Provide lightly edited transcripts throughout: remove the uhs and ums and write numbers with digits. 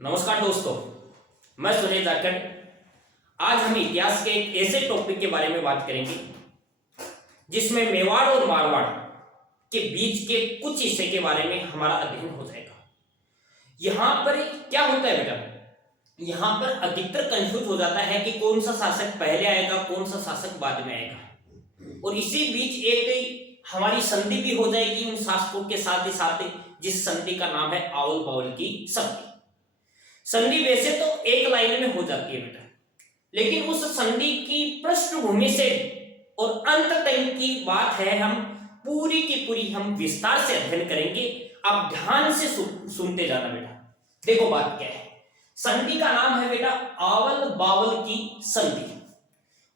नमस्कार दोस्तों, मैं सुनील जाखड़। आज हम इतिहास के एक ऐसे टॉपिक के बारे में बात करेंगे जिसमें मेवाड़ और मारवाड़ के बीच के कुछ हिस्से के बारे में हमारा अध्ययन हो जाएगा। यहाँ पर क्या होता है बेटा, यहाँ पर अधिकतर कंफ्यूज हो जाता है कि कौन सा शासक पहले आएगा, कौन सा शासक बाद में आएगा, और इसी बीच एक हमारी संधि भी हो जाएगी उन शासकों के साथ ही साथ, जिस संधि का नाम है आवल बावल की संधि। संधि वैसे तो एक लाइन में हो जाती है बेटा, लेकिन उस संधि की पृष्ठभूमि से और अंत तक की बात है, हम पूरी की पूरी हम विस्तार से अध्ययन करेंगे। आप ध्यान से सुनते जाना बेटा। देखो बात क्या है, संधि का नाम है बेटा आवल बावल की संधि,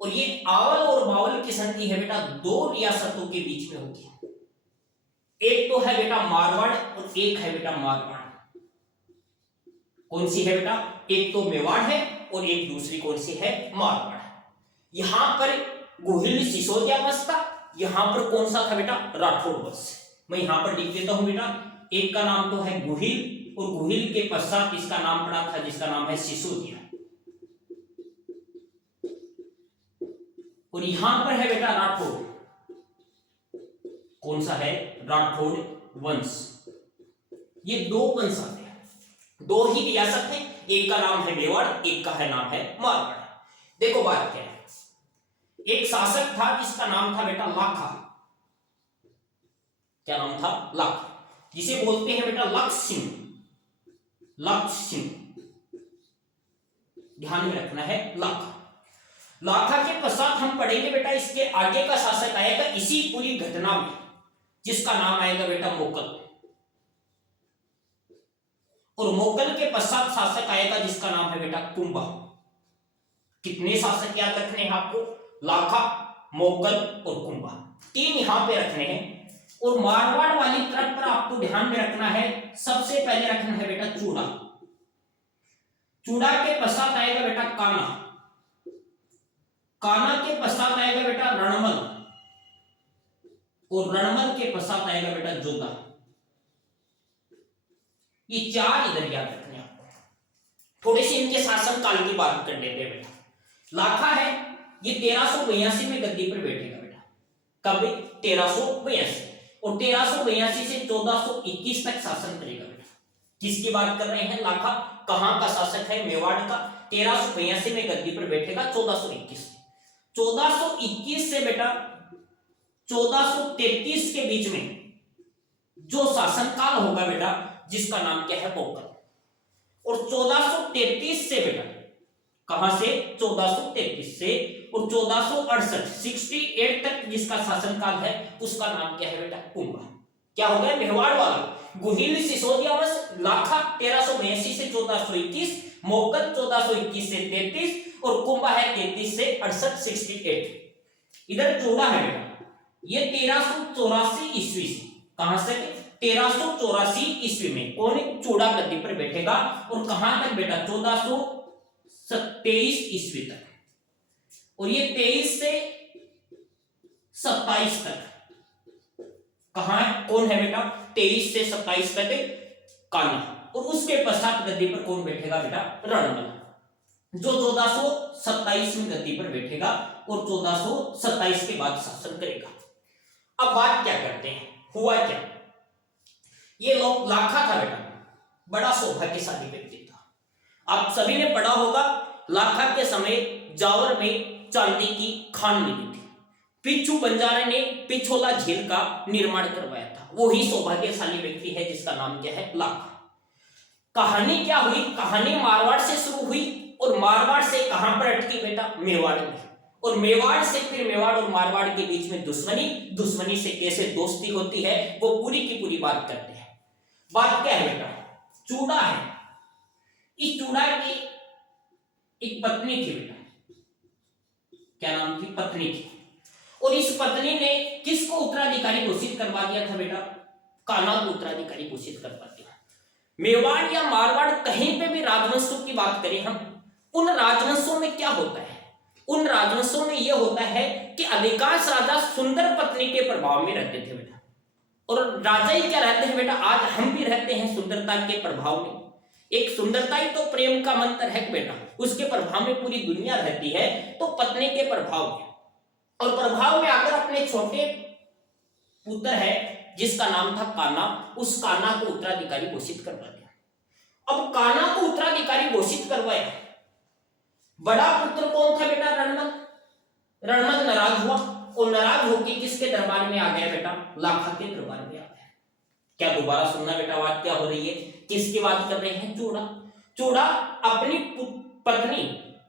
और ये आवल और बावल की संधि है बेटा दो रियासतों के बीच में होती है। एक तो है बेटा मारवाड़ और एक है बेटा मारवाड़। कौन सी है बेटा, एक तो मेवाड़ है और एक दूसरी कौन सी है, मारवाड़। यहां पर गुहिल सिसोदिया वंश था, यहां पर कौन सा था बेटा, राठौड़ वंश। मैं यहां पर लिख देता हूं बेटा, एक का नाम तो है गुहिल और गुहिल के पश्चात इसका नाम पड़ा था जिसका नाम है सिसोदिया, और यहां पर है बेटा राठौड़। कौन सा है, राठौड़ वंश। ये दो वंश आते हैं, दो ही रियासत है, एक का नाम है मेवाड़, एक का है नाम है मारवाड़। देखो बात क्या है, एक शासक था जिसका नाम था बेटा लाखा। क्या नाम था, लाखा, जिसे बोलते हैं बेटा लक्ष्य सिंह। लक्ष्य सिंह, ध्यान में रखना है, लाखा। लाखा के पश्चात हम पढ़ेंगे बेटा, इसके आगे का शासक आएगा इसी पूरी घटना में, जिसका नाम आएगा बेटा मोकल, और मोकल के पश्चात शासक आएगा जिसका नाम है बेटा कुंभा। कितने शासक याद रखने हैं आपको, लाखा, मोकल और कुंभा, तीन यहां पे रखने हैं। और मारवाड़ वाली तरफ पर आपको ध्यान में रखना है, सबसे पहले रखना है बेटा चूड़ा। चूड़ा के पश्चात आएगा बेटा काना, काना के पश्चात आएगा बेटा रणमल, और रणमल के पश्चात आएगा बेटा जोधा। ये चार इधर याद रखने आपको। थोड़ी सी इनके शासन काल की बात कर लेते हैं बेटा। लाखा है, ये 1382 में गद्दी पर बैठेगा बेटा। कब, 1382, और 1382 से 1421 तक शासन करेगा बेटा। किसकी बात कर रहे हैं, लाखा। कहां का शासक है, मेवाड़ का। 1382 में गद्दी पर बैठेगा 1421। 1421 से बेटा 1433 के बीच में जो शासनकाल होगा बेटा, जिसका नाम क्या है, मोकल। और 1433 से बेटा, कहां से, 1433 से और 1468 तक जिसका शासनकाल है, उसका नाम क्या है बेटा, कुंभा। क्या हो गया, मेवाड़ वाला गुहिल सिसोदिया वंश, लाखा 1382 से 1421, मोकल 1421 से 33, और कुंभा है 33 से 68। इधर चौड़ा है बेटा, ये 1384 ईस्वी से, कहां से, 1384 ईस्वी में कौन चूड़ा गद्दी पर बैठेगा, और कहां तक बेटा, 1423 ईस्वी तक, और ये 23 से 27 तक कहां है, कौन है बेटा, 23 से 27 तक काना, और उसके पश्चात गद्दी पर कौन बैठेगा बेटा, रणमल, जो 1427 में गद्दी पर बैठेगा और 1427 के बाद शासन करेगा। अब बात क्या करते हैं, हुआ क्या, ये लोग लाखा था बेटा, बड़ा सौभाग्यशाली व्यक्ति था। आप सभी ने पढ़ा होगा, लाखा के समय जावर में चांदी की खान मिली थी। पिच्छू बंजारे ने पिछोला झील का निर्माण करवाया था, वो ही सौभाग्यशाली व्यक्ति है जिसका नाम क्या है, लाखा। कहानी क्या हुई, कहानी मारवाड़ से शुरू हुई, और मारवाड़ से कहां पर अटकी बेटा, मेवाड़ में, और मेवाड़ से फिर मेवाड़ और मारवाड़ के बीच में दुश्मनी, दुश्मनी से कैसे दोस्ती होती है, वो पूरी की पूरी बात करते हैं। बात क्या है बेटा, चूड़ा है, इस चूड़ा की एक पत्नी थी बेटा। क्या नाम थी, पत्नी थी, और इस पत्नी ने किसको उत्तराधिकारी घोषित करवा दिया था बेटा, काना को उत्तराधिकारी घोषित करवा दिया। मेवाड़ या मारवाड़ कहीं पे भी राजवंशों की बात करें हम, उन राजवंशों में क्या होता है, उन राजवंशों में यह होता है कि अधिकांश राजा सुंदर पत्नी के प्रभाव में रहते थे बेटा, और राजा ही क्या रहते हैं बेटा, आज हम भी रहते हैं सुंदरता के प्रभाव में। एक सुंदरता ही तो प्रेम का मंत्र है बेटा, उसके प्रभाव में पूरी दुनिया रहती है। तो पत्नी के प्रभाव में और प्रभाव में आकर अपने छोटे पुत्र है जिसका नाम था कान्हा, उस कान्हा को उत्तराधिकारी घोषित करवा दिया। अब कान्हा को उत्तराधिकारी घोषित करवाया, बड़ा पुत्र कौन था बेटा? रणमल। रणमल नाराज हुआ और नाराज होकर किसके दरबार में आ गया बेटा? लाखा के दरबार में आ गया। क्या दोबारा सुनना बेटा बात क्या हो रही है, किसकी बात कर रहे हैं? चूड़ा। चूड़ा अपनी पत्नी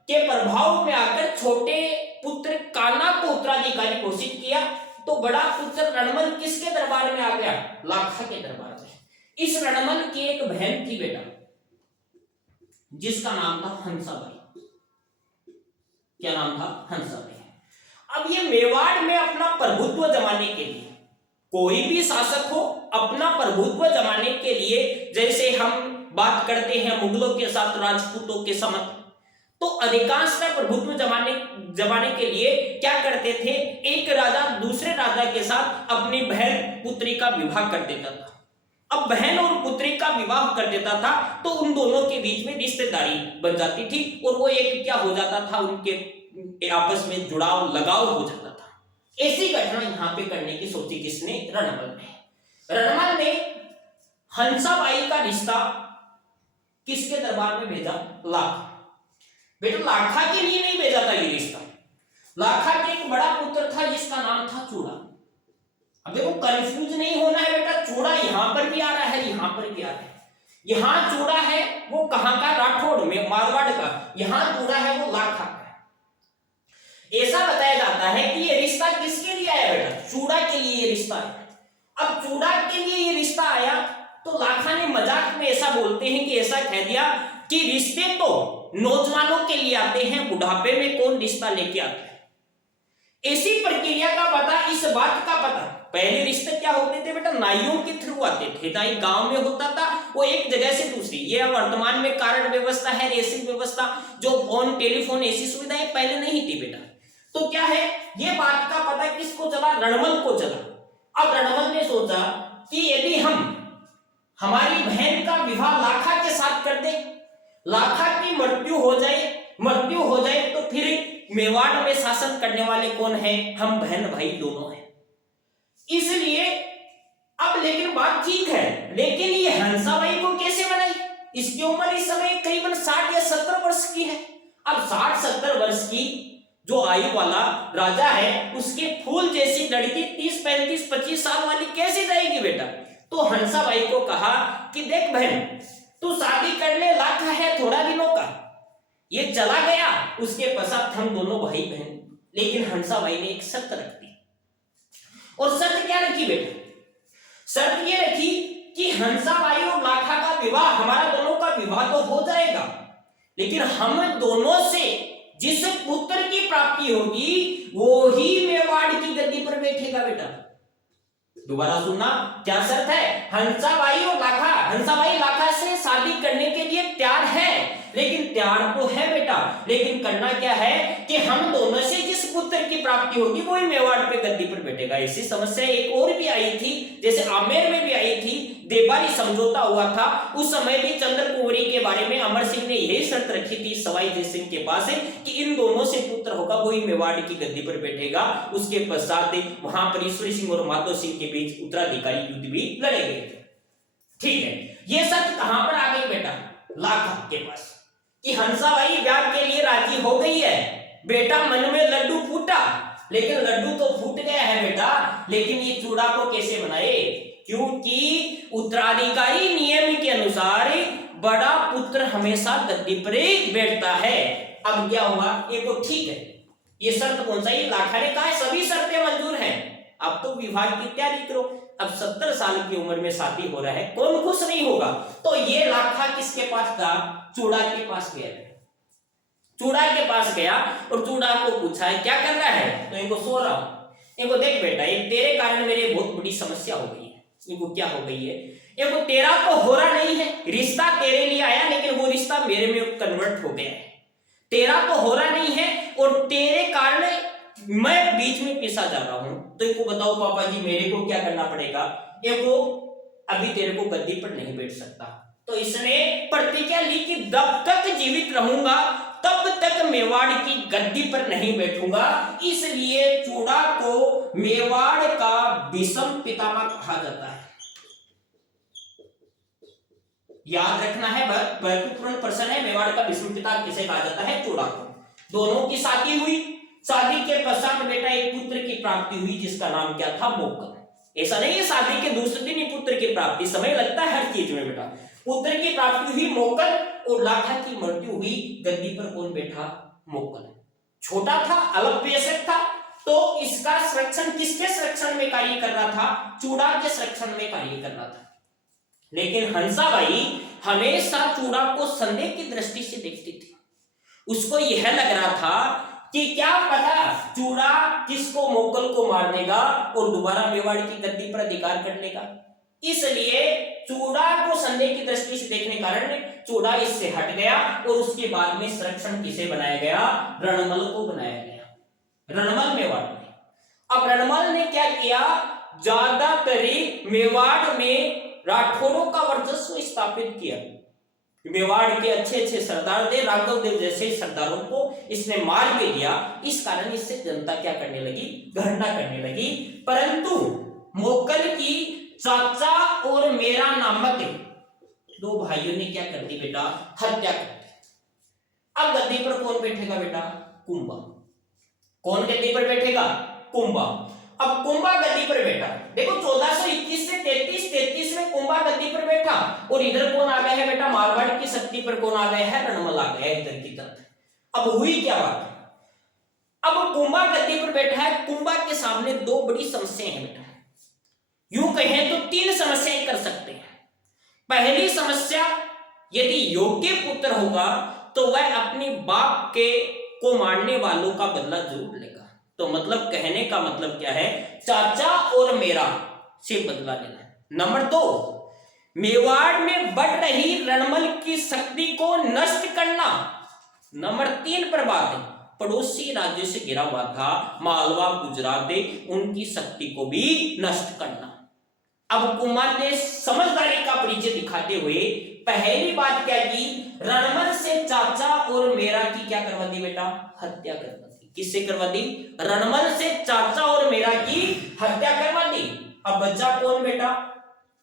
के प्रभाव में आकर छोटे पुत्र कान्हा को उत्तराधिकारी घोषित किया। तो बड़ा पुत्र रणमल किसके दरबार में आ गया? लाखा के दरबार में। इस रणमल की एक बहन थी बेटा जिसका नाम था हंसाबाई। क्या नाम था? हंसाबाई। अब ये मेवाड़ में अपना प्रभुत्व जमाने के लिए, कोई भी शासक हो अपना प्रभुत्व जमाने के लिए, जैसे हम बात करते हैं मुगलों के साथ राजपूतों के समत, तो अधिकांश प्रभुत्व जमाने के लिए क्या करते थे? एक राजा दूसरे राजा के साथ अपनी बहन पुत्री का विवाह कर देता था। अब बहन और पुत्री का विवाह कर देता था तो उन दोनों के बीच में रिश्तेदारी बन जाती थी और वो एक क्या हो जाता था, उनके आपस में जुड़ाव लगाव हो जाता था। ऐसी घटना यहां पे करने की सोची किसने? रणमल ने। रणमल ने हंसाबाई का रिश्ता किसके दरबार में भेजा? लाखा। बेटा लाखा के लिए नहीं भेजा था ये रिश्ता, लाखा के एक बड़ा पुत्र था जिसका नाम था चूड़ा। अब देखो कंफ्यूज नहीं होना है बेटा, चूड़ा यहां पर भी आ रहा है, यहां पर भी आ रहा है। यहां चूड़ा है वो कहां का? राठौड़ में, मारवाड़ का। यहां चूड़ा है वो लाखा का। ऐसा बताया जाता है कि ये रिश्ता किसके लिए आया बेटा? चूड़ा के लिए ये रिश्ता आया। अब चूड़ा के लिए ये रिश्ता आया तो लाखा ने मजाक में ऐसा बोलते हैं कि ऐसा कह दिया कि रिश्ते तो नौजवानों के लिए आते हैं, बुढ़ापे में कौन रिश्ता लेके आता है। इसी प्रक्रिया का पता, इस बात का पता, पहले रिश्ते क्या होते थे बेटा? नाइयों के थ्रू आते थे। नाई गांव में होता था, वो एक जगह से दूसरी, ये वर्तमान में कार्ड व्यवस्था है, ऐसी व्यवस्था, जो फोन टेलीफोन ऐसी सुविधाएं पहले नहीं थी बेटा। तो क्या है, ये बात का पता किसको चला? रणमल को चला। अब रणमल ने सोचा कि यदि हम हमारी बहन का विवाह लाखा के साथ कर दे, लाखा की मृत्यु हो जाए तो फिर मेवाड़ में शासन करने वाले कौन है? हम बहन भाई दोनों हैं। इसलिए अब लेकिन बात ठीक है, लेकिन ये हंसाबाई को कैसे बनाई? इसकी उम्र इस समय करीबन 60 या 70 वर्ष की है। अब 60-70 वर्ष की जो आयु वाला राजा है, उसके फूल जैसी लड़की 30-35-25 साल वाली कैसे जाएगी बेटा? तो हंसाबाई को कहा कि देख बहन, तू शादी कर ले, लाखा है थोड़ा दिनों का, ये चला गया, उसके पश्चात हम दोनों भाई बहन। लेकिन हंसाबाई ने एक शर्त रख दी। और शर्त क्या रखी बेटा? शर्त ये रखी कि हंसाबाई और लाखा का विवाह, हमारा दोनों का विवाह तो हो जाएगा, लेकिन हम दोनों से जिस पुत्र की प्राप्ति होगी वो ही मेवाड़ की गद्दी पर बैठेगा बेटा। दोबारा सुनना, क्या शर्त है? हंसाबाई और लाखा, हंसाबाई लाखा से शादी करने के लिए तैयार है, लेकिन तैयार तो है बेटा, लेकिन करना क्या है कि हम दोनों से जिस पुत्र की प्राप्ति होगी वो ही मेवाड़ पे गद्दी पर बैठेगा। ऐसी समस्या एक और भी आई थी, जैसे आमेर में भी आई थी, देवारी समझौता हुआ था, उस समय भी चंद्र कुंवरी के बारे में अमर सिंह ने यही शर्त रखी थी सवाई जय सिंह के पास कि इन दोनों से पुत्र होगा वही मेवाड़ की गद्दी पर बैठेगा। उसके पश्चात वहां पर ईश्वरी सिंह और माधो सिंह के बीच उत्तराधिकारी युद्ध भी लड़े गए थे। ठीक है, ये शर्त कहां पर आ गई बेटा? लाखा के पास, कि हंसाबाई ब्याह के लिए राजी हो गई है। बेटा मन में लड्डू फूटा, लेकिन लड्डू तो फूट गया है बेटा, लेकिन ये चूड़ा को कैसे बनाए? क्योंकि उत्तराधिकारी नियम के अनुसार बड़ा पुत्र हमेशा गद्दी पर बैठता है। अब क्या होगा? ये तो ठीक है, ये शर्त कौन सा? ये लाखा ने कहा सभी शर्तें मंजूर हैं, अब तो विवाह की तैयारी करो। अब 70 साल की उम्र में शादी हो रहा है, कौन खुश नहीं होगा? तो ये लाखा किसके पास था? चूड़ा के पास गया। चूड़ा के पास गया और चूड़ा को पूछा है क्या कर रहा है? तो इनको सो रहा हूं। इनको देख बेटा, ये तेरे कारण मेरे बहुत बड़ी समस्या हो गई है। इनको क्या हो गई है? इनको तेरा तो हो रहा नहीं है, रिश्ता तेरे लिए आया लेकिन वो रिश्ता मेरे में कन्वर्ट हो गया है। तेरा तो हो रहा नहीं है और तेरे कारण मैं बीच में पिसा जा रहा हूं। तो इनको बताओ पापा जी मेरे को क्या करना पड़ेगा? इनको अभी तेरे को गद्दी पर नहीं बैठ सकता, तो इसने प्रतिज्ञा ली कि जब तक जीवित रहूंगा तब तक मेवाड़ की गद्दी पर नहीं बैठूंगा। इसलिए चूड़ा को मेवाड़ का विषम पितामह कहा जाता है। याद रखना है, महत्वपूर्ण प्रश्न है। मेवाड़ का विषम पिता किसे कहा जाता है? चूड़ा को। दोनों की शादी हुई, शादी के पश्चात बेटा एक पुत्र की प्राप्ति हुई जिसका नाम क्या था? मोक्कल। ऐसा नहीं है शादी के दूसरे दिन ही पुत्र की प्राप्ति, समय लगता है हर चीज में बेटा। पुत्र की प्राप्ति हुई मोक्कल और लाखा की मृत्यु हुई। गद्दी पर कौन बैठा? मोक्कल। छोटा था, अल्पवयस्क था, तो इसका संरक्षण किसके संरक्षण में कार्य कर रहा था? चूड़ा के संरक्षण में कार्य कर रहा था। लेकिन हंसाबाई हमेशा चूड़ा को संदेह की दृष्टि से देखती थी। उसको यह लग रहा था कि क्या पता चूड़ा किसको, मोक्कल को मार देगा और दोबारा मेवाड़ की गद्दी पर अधिकार कर लेगा। इसलिए चूड़ा को संदेह की दृष्टि से देखने कारण चूड़ा इससे हट गया और उसके बाद में संरक्षण किसे बनाया गया? रणमल को बनाया गया। रणमल मेवाड़ में। अब रणमल ने क्या किया? ज्यादातर मेवाड़ में राठौरों का वर्चस्व स्थापित किया। मेवाड़ के अच्छे अच्छे सरदार थे, राघव देव जैसे सरदारों को इसने मार के दिया। इस कारण इससे जनता क्या करने लगी? घृणा करने लगी। परंतु मोक्कल की चाचा और मेरा नामक दो भाइयों ने क्या कर दी बेटा? हत्या कर दी। अब गद्दी पर कौन बैठेगा बेटा? कुंभा। कौन गद्दी पर बैठेगा? कुंभा। अब कुंभा गद्दी पर बैठा। देखो 1421 से 33 में कुंभा गद्दी पर बैठा और इधर कौन आ गया है बेटा? मारवाड़ की शक्ति पर कौन आ गया है? रणमल आ गया इधर की तरफ। अब हुई क्या बात? अब कुंभा गद्दी पर बैठा है। कुंभा के सामने दो बड़ी समस्याएं हैं बेटा। यूं कहें तो तीन समस्याएं कर सकते हैं। पहली समस्या, यदि योग्य पुत्र होगा तो वह अपने बाप के को मारने वालों का बदला जरूर लेगा। तो मतलब कहने का मतलब क्या है? चाचा और मेरा से बदला लेना है। नंबर 2, मेवाड़ में बढ़ रही रणमल की शक्ति को नष्ट करना। नंबर 3 पर बात है, पड़ोसी राज्य से घिरा हुआ था मालवा, गुजरात, उनकी शक्ति को भी नष्ट करना। अब कुमार ने समझदारी का परिचय दिखाते हुए पहली बात क्या की? रणमल से चाचा और मेरा की क्या करवा दी बेटा? हत्या करवा दी। किससे करवा दी? रणमल से चाचा और मेरा की हत्या करवा दी। अब बच्चा कौन बेटा?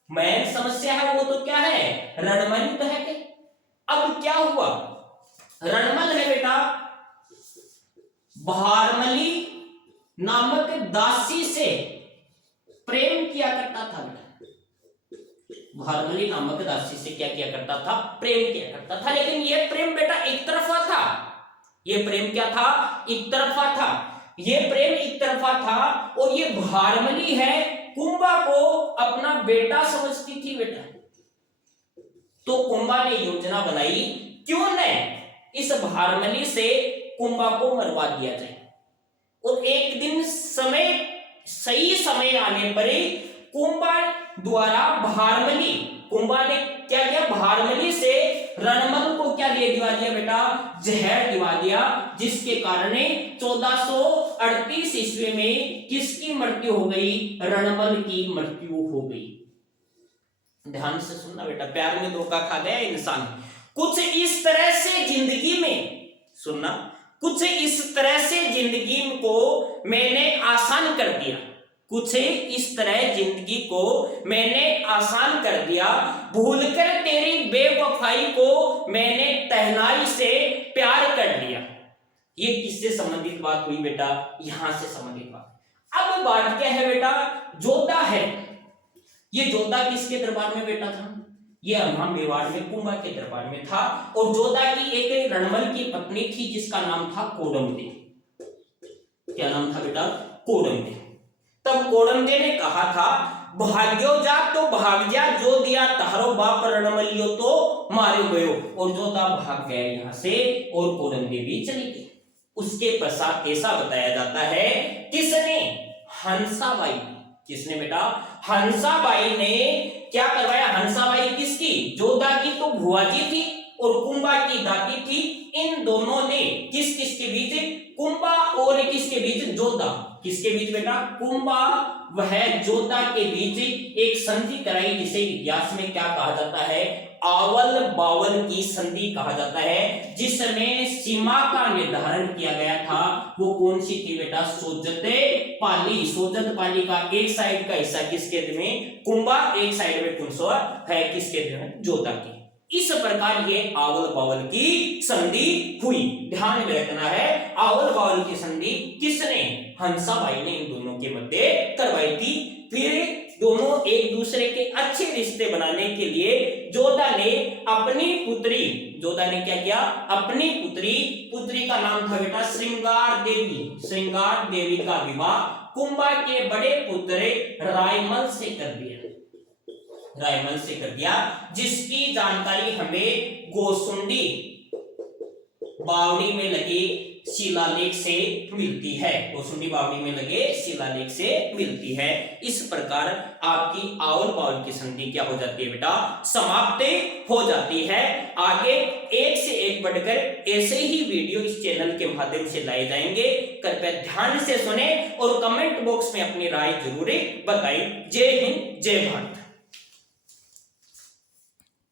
मेन समस्या है वो तो क्या है? रणमल तो है कि। अब क्या हुआ? रणमल है बेटा भारमली नामक दासी से प्रेम किया करता था बेटा। भारमली नामक दासी से क्या किया करता था? प्रेम किया करता था। लेकिन यह प्रेम बेटा एक तरफा था। यह प्रेम क्या था? एक तरफा था। यह प्रेम एक तरफा था और ये भारमली है कुंभा को अपना बेटा समझती थी बेटा। तो कुंभा ने योजना बनाई, क्यों न इस भारमली से कुंभा को मरवा दिया जाए। और एक दिन सही समय आने पर कुंभा द्वारा भारमली, कुंभा ने क्या किया? भारमली से रणमल को क्या दिवा दिया बेटा? जहर दिवा दिया, जिसके कारण 1438 ईस्वी में किसकी मृत्यु हो गई? रणमल की मृत्यु हो गई। ध्यान से सुनना बेटा, प्यार में धोखा खा गया इंसान। कुछ इस तरह से जिंदगी में सुनना, कुछ इस तरह से जिंदगी को मैंने आसान कर दिया। कुछ इस तरह जिंदगी को मैंने आसान कर दिया। भूलकर तेरी बेवफाई को मैंने तहनाई से प्यार कर लिया। ये किससे संबंधित बात हुई बेटा? यहां से संबंधित बात। अब बात क्या है बेटा? जोधा है। ये जोधा किसके दरबार में बेटा था? ये हम मेवाड़ में कुंभा के दरबार में था। और जोधा की एक रणमल की पत्नी थी जिसका नाम था कोडमदेव। क्या नाम था बेटा? कोडमदेव। तब कोडमदेव ने कहा था, भाग्यो जा तो भाग जा, जो दिया तारो बाप रणमलियो तो मारे गयो। और जोधा भाग गया यहां से और कोडमदेव भी चली गई। उसके पश्चात ऐसा बताया जाता है, किसने? हंसाबाई। किसने बेटा? हंसाबाई ने क्या करवाया? हंसाबाई किसकी? जोधा की तो भुआ जी थी और कुंभा की दादी थी। इन दोनों ने किस किसके बीच? कुंभा और किसके बीच? जोधा। किसके बीच बेटा? कुंभा वह जोधा के बीच एक संधि कराई, जिसे इतिहास में क्या कहा जाता है? आवल बावल की संधि कहा जाता है, जिसमें सीमा का निर्धारण किया गया था। वो कौन सी थी बेटा? सोजते पाली। सोजत पाली का एक साइड का हिस्सा किसके में? कुंभा, एक साइड में कुंसवा है किसके में? जोधा की। इस प्रकार ये आवल बावल की संधि हुई। ध्यान में रखना है, आवल बावल की संधि किसने? हंसाबाई ने इन दोनों के मध्य करवाई थी। फिर दोनों एक दूसरे के अच्छे रिश्ते बनाने के लिए जोधा ने अपनी पुत्री, जोधा ने क्या किया? अपनी पुत्री का नाम था बेटा श्रृंगार देवी। श्रृंगार देवी का विवाह कुंभा के बड़े पुत्र रायमल से कर दिया। रायमल से कर दिया, जिसकी जानकारी हमें गोसुंडी बावड़ी में लगे शिलालेख से मिलती है। गोसुंडी बावड़ी में लगे शिलालेख से मिलती है। इस प्रकार आपकी आवल बावल की संधि क्या हो जाती है बेटा? समाप्त हो जाती है। आगे एक से एक बढ़कर ऐसे ही वीडियो इस चैनल के माध्यम से लाए जाएंगे। कृपया ध्यान से सुने और कमेंट बॉक्स में अपनी राय जरूर बताएं। जय हिंद, जय भारत।